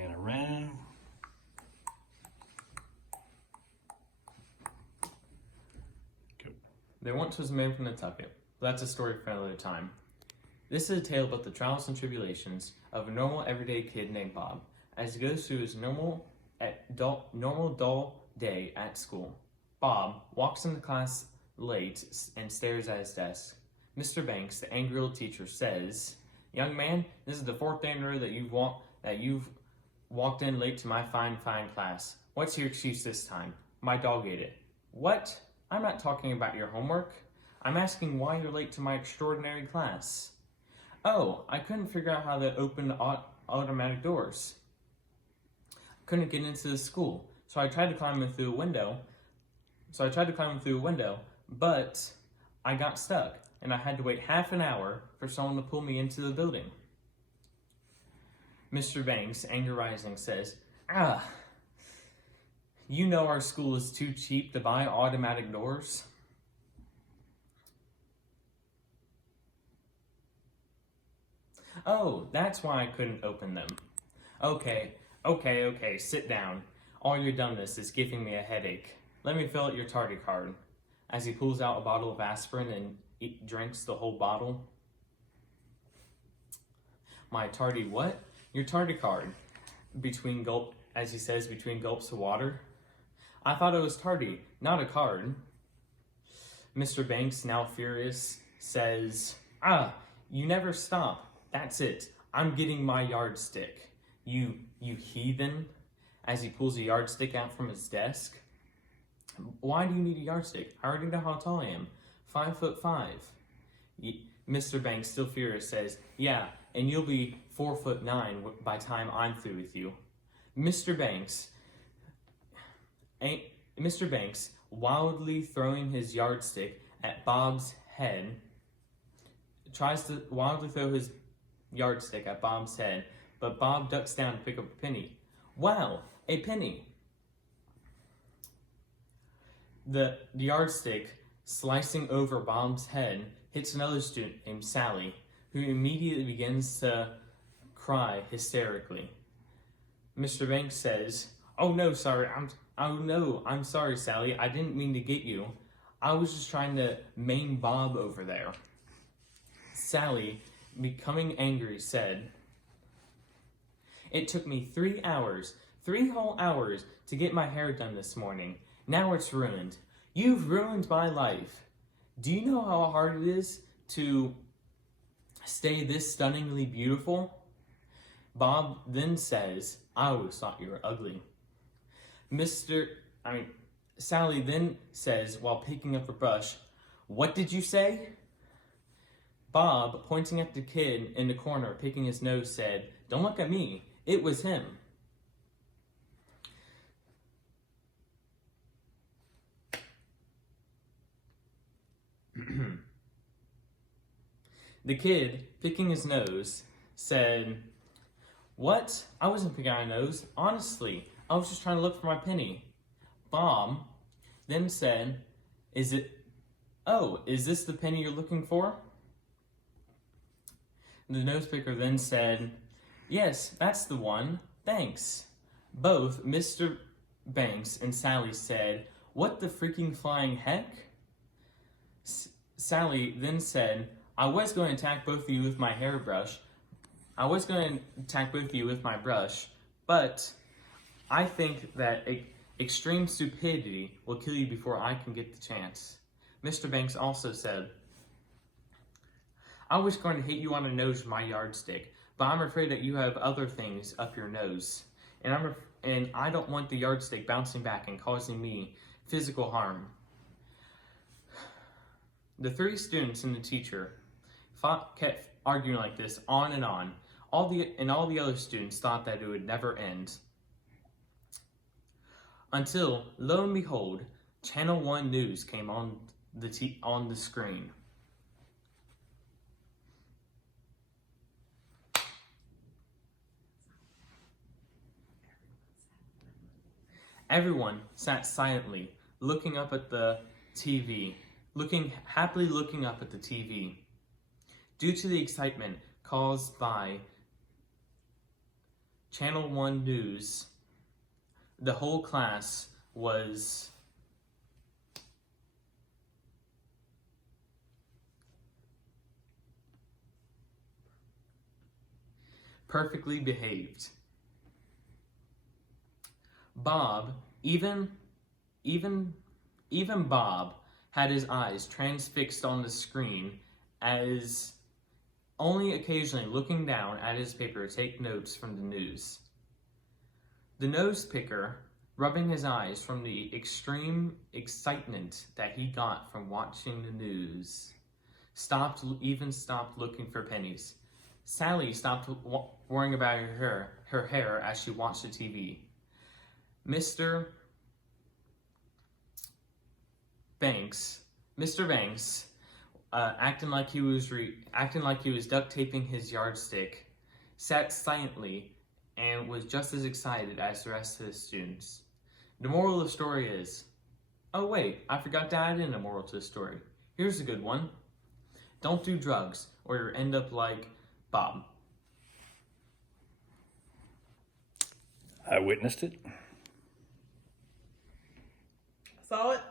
and around. Go. There once was a man from Nantucket, but that's a story for another time. This is a tale about the trials and tribulations of a normal everyday kid named Bob as he goes through his normal dull day at school. Bob walks into class late and stares at his desk. Mr. Banks, the angry old teacher, says, "Young man, this is the fourth day in a row that you've walked in late to my fine class. What's your excuse this time?" "My dog ate it." "What? I'm not talking about your homework. I'm asking why you're late to my extraordinary class." "Oh, I couldn't figure out how to open automatic doors. Couldn't get into the school, so I tried to climb in through a window. But I got stuck, and I had to wait half an hour for someone to pull me into the building." Mr. Banks, anger rising, says, "You know our school is too cheap to buy automatic doors." "Oh, that's why I couldn't open them." Okay, sit down. All your dumbness is giving me a headache. Let me fill out your tardy card." As he pulls out a bottle of aspirin and drinks the whole bottle. "My tardy what?" "Your tardy card." As he says, between gulps of water. "I thought it was tardy, not a card." Mr. Banks, now furious, says, "You never stop. That's it. I'm getting my yardstick. You heathen," as he pulls a yardstick out from his desk. "Why do you need a yardstick? I already know how tall I am. 5'5". Mr. Banks, still furious, says, "Yeah, and you'll be 4'9" by the time I'm through with you." Mr. Banks, wildly throwing his yardstick at Bob's head, tries to wildly throw his yardstick at Bob's head, but Bob ducks down to pick up a penny. "Wow, a penny!" The yardstick, slicing over Bob's head, hits another student named Sally, who immediately begins to cry hysterically. Mr. Banks says, I'm sorry, Sally. I didn't mean to get you. I was just trying to maim Bob over there." Sally, becoming angry, said, "It took me 3 whole hours to get my hair done this morning. Now it's ruined. You've ruined my life. Do you know how hard it is to stay this stunningly beautiful?" Bob then says, "I always thought you were ugly." Sally then says, while picking up a brush, "What did you say?" Bob, pointing at the kid in the corner picking his nose, said, "Don't look at me. It was him." The kid, picking his nose, said, "What? I wasn't picking my nose. Honestly, I was just trying to look for my penny." Bob then said, is this the penny you're looking for?" The nose picker then said, "Yes, that's the one. Thanks." Both Mr. Banks and Sally said, "What the freaking flying heck?" Sally then said, I was going to attack both of you with my brush, but I think that extreme stupidity will kill you before I can get the chance." Mr. Banks also said, "I was going to hit you on the nose with my yardstick, but I'm afraid that you have other things up your nose, and I don't want the yardstick bouncing back and causing me physical harm." The 3 students and the teacher kept arguing like this on and on. All the other students thought that it would never end. Until, lo and behold, Channel 1 News came on the screen. Everyone sat silently, looking up at the TV, happily looking up at the TV. Due to the excitement caused by Channel 1 News, the whole class was perfectly behaved. Bob, even Bob had his eyes transfixed on the screen, as only occasionally looking down at his paper to take notes from the news. The nose picker, rubbing his eyes from the extreme excitement that he got from watching the news, stopped looking for pennies. Sally stopped worrying about her hair as she watched the TV. Mr. Banks, acting like he was duct taping his yardstick, sat silently and was just as excited as the rest of the students. The moral of the story is, oh wait, I forgot to add in a moral to the story. Here's a good one. Don't do drugs or you'll end up like Bob. I witnessed it. Saw it.